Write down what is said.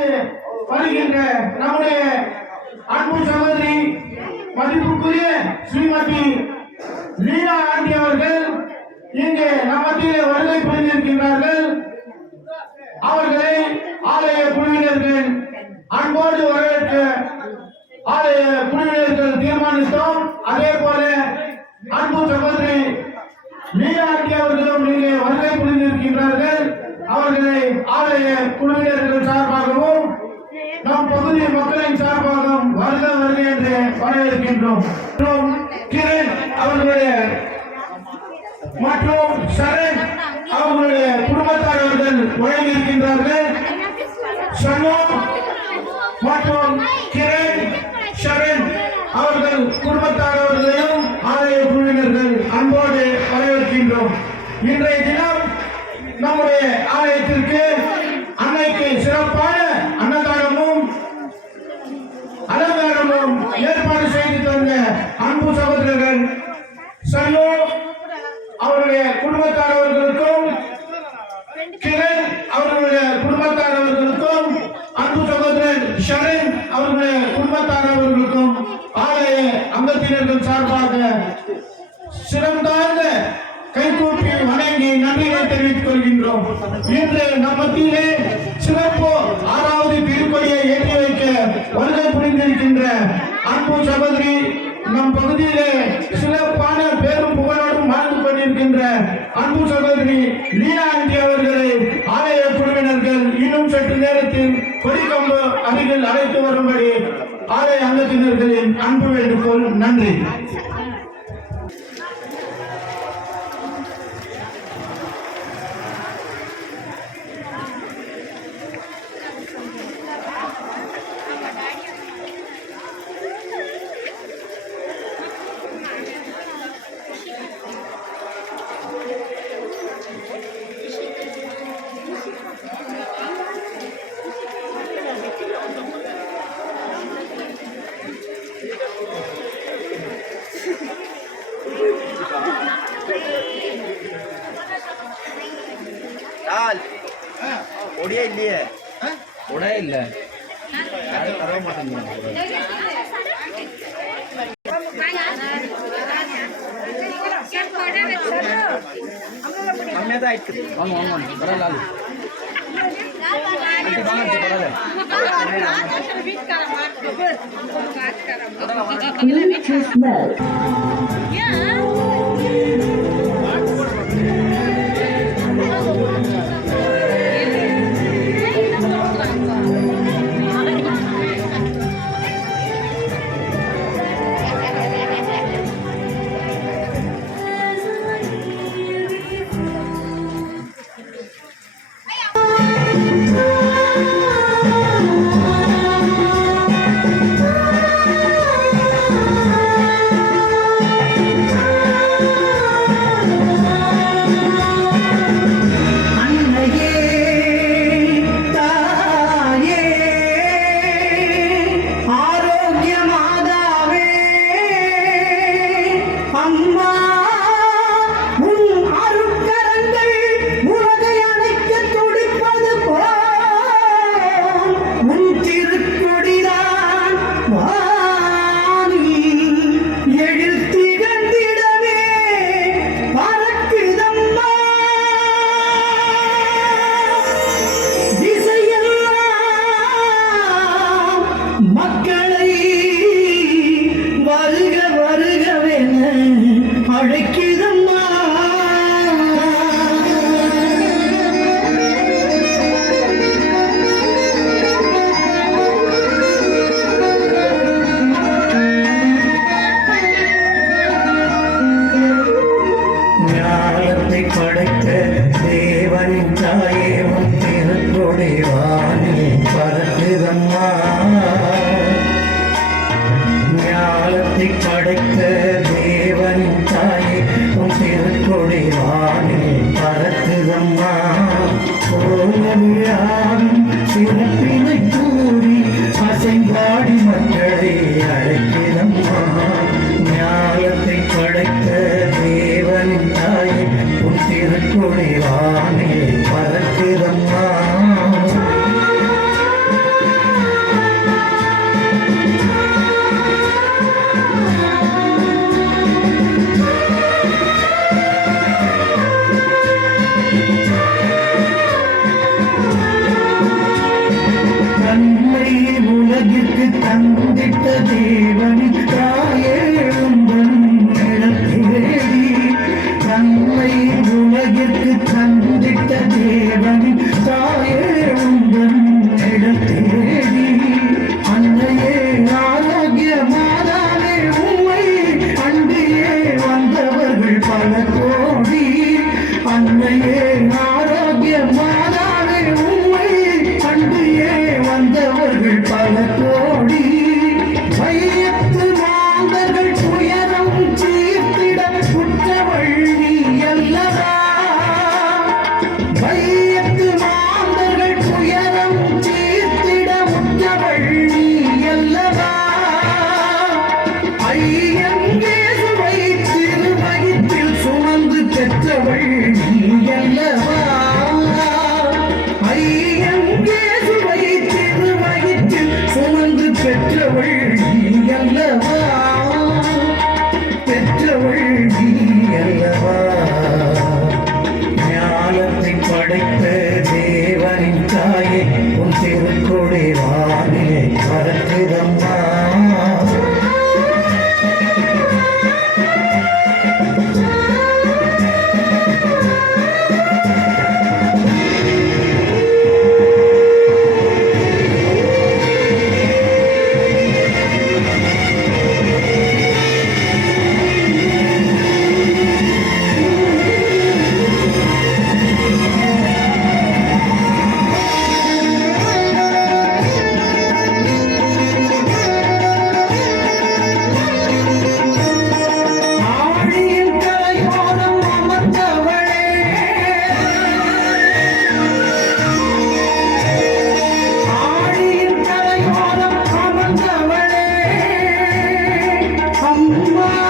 இருந்து வருகின்ற நம்முடைய அன்பு சகோதரி மதிப்புக்குரிய ஸ்ரீமதி லீனா ஆண்டி அவர்கள் இங்கே நம் மத்தியிலே வருகை புரிந்திருக்கின்றார்கள். அவர்களை ஆலய குழுவினர்கள் அன்போடு வரவேற்க ஆலய குழுவினர்கள் தீர்மானித்தோம். அதே போல அன்பு சகோதரி மீனாட்சி அவர்களும் இங்கே வருகை புரிந்திருக்கின்றார்கள். அவர்களை ஆலய குழுவினர்கள் சார்பாகவும் நம் பகுதி மக்களின் சார்பாகவும் வருக வருக என்று வரவேற்கின்றோம். கிரண் அவர்களுடைய மற்றும் சரண் அவர்களுடைய குடும்பத்தார் அவர்கள் வழங்கியிருக்கின்றார்கள் சனு மற்றும் கிரண் சரண் அவர்கள் குடும்பத்தார் அவர்களையும் ஆலய குழுவினர்கள் அன்போடு வரவேற்கின்றோம் இன்றைய தினம் நம்முடைய ஆலயத்திற்கு அன்னைக்கு சிறப்பான அன்னதானமும் அலங்காரமும் ஏற்பாடு செய்து தந்த அன்பு சகோதரர்கள் அவர்களுக்கும் அவருடைய குடும்பத்தார் அவர்களுக்கும் கிரண் அவர்களுடைய குடும்பத்தார் அவர்களுக்கும் அன்பு சகோதரன் ஷரண் அவர்களுடைய குடும்பத்தார் அவர்களுக்கும் ஆலய அங்கத்தினர்கள் சார்பாக சிறந்தார்ந்த கைகூப்பி வணங்கி நன்றியை தெரிவித்துக் கொள்கின்றோம். இன்று நம் மத்தியிலே சிறப்பு ஆறாவது திருப்பதியை ஏற்றி வைக்க வருகை புரிந்திருக்கின்ற அன்பு சகோதரி நம் பகுதியிலே சிறப்பு ஆலய அங்கத்தினர்களின் அன்பு வேண்டுகோள் நன்றி. லால் ஒடியா இல்லையே? ஒடா இல்ல. யாரும் தர மாட்டேங்கிறாங்க கம்மியாக தான் ஆயிடுச்சு வாங்க. வாங்க பரவாயில்ல பரவாயில்ல Obrigada. Wow. தேவனி Rani Come on!